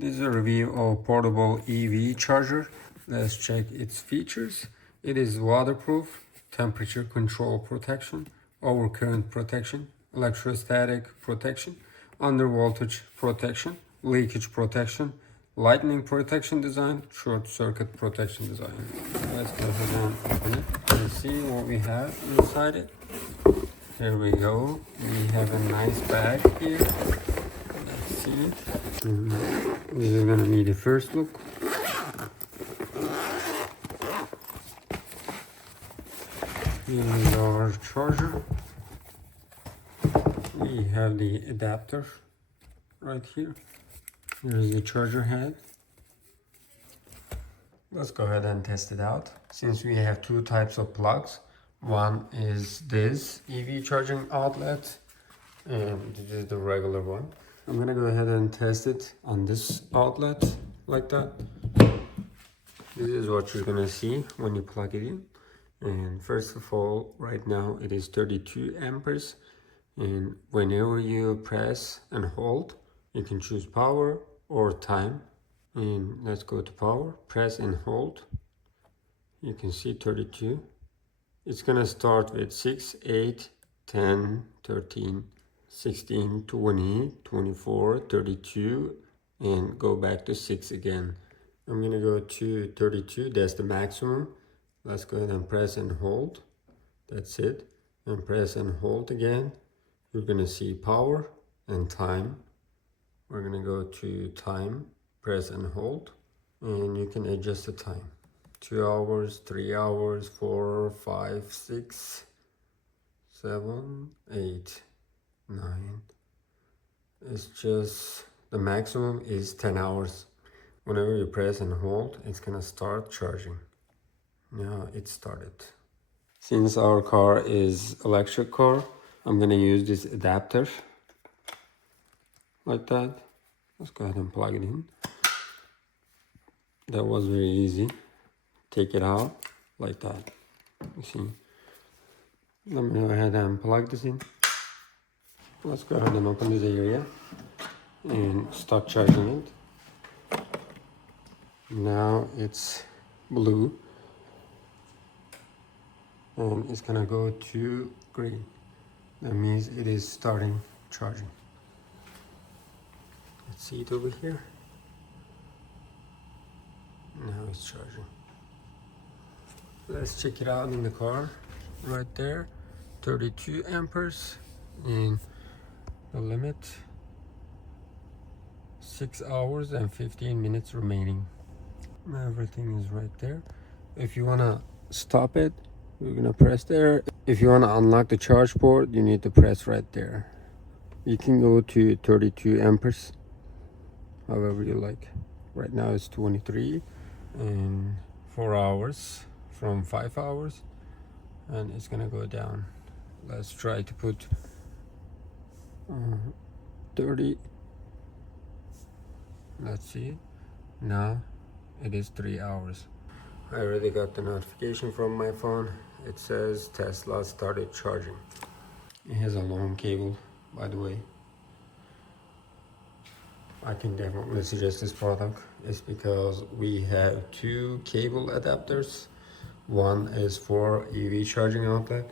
This is a review of portable EV charger. Let's check its features. It is waterproof, temperature control protection, overcurrent protection, electrostatic protection, undervoltage protection, leakage protection, lightning protection design, short circuit protection design. Let's go ahead and open it and see what we have inside it. Here we go. We have a nice bag here. Let's see it. This is gonna be the first look. Here is our charger. We have the adapter right here. Here is the charger head. Let's go ahead and test it out. Since we have two types of plugs, one is this EV charging outlet, and this is the regular one. I'm gonna go ahead and test it on this outlet like that. This is what you're gonna see when you plug it in. And first of all, right now it is 32 amperes. And whenever you press and hold, you can choose power or time. And let's go to power, press and hold. You can see 32. It's gonna start with 6, 8, 10, 13, 16, 20, 24, 32, and go back to 6 again. I'm gonna go to 32, that's the maximum. Let's go ahead and press and hold. That's it. And press and hold again. You're gonna see power and time. We're gonna go to time, press and hold, and you can adjust the time. 2 hours, 3 hours, 4, 5, 6, 7, 8, 9. It's just the maximum is 10 hours. Whenever you press and hold, it's gonna start charging. Now it started. Since our car is electric car, I'm gonna use this adapter like that. Let's go ahead and plug it in. That was very easy. Take it out like that. You see. Let me go ahead and plug this in. Let's go ahead and open this area and start charging it. Now it's blue and it's gonna go to green. That means it is starting charging. Let's see it over here. Now it's charging. Let's check it out in the car. Right there, 32 amperes in the limit. 6 hours and 15 minutes remaining. Everything is right there. If you wanna stop it, you're gonna press there. If you wanna unlock the charge port, you need to press right there. You can go to 32 amperes, however you like. Right now it's 23 and 4 hours from 5 hours, and it's gonna go down. Let's try to put 30. Let's see. Now it is 3 hours. I already got the notification from my phone. It says Tesla started charging. It has a long cable, by the way. I can definitely suggest this product. It's because we have two cable adapters. One is for EV charging outlet.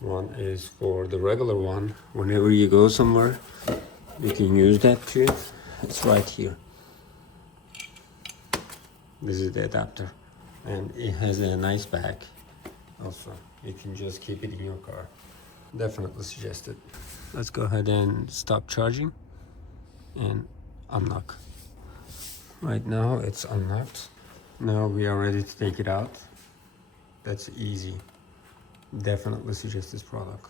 One is for the regular one. Whenever you go somewhere, you can use that too. It's right here. This is the adapter. And it has a nice back. Also, you can just keep it in your car. Definitely suggest it. Let's go ahead and stop charging and unlock. Right now it's unlocked. Now we are ready to take it out. That's easy. Definitely suggest this product.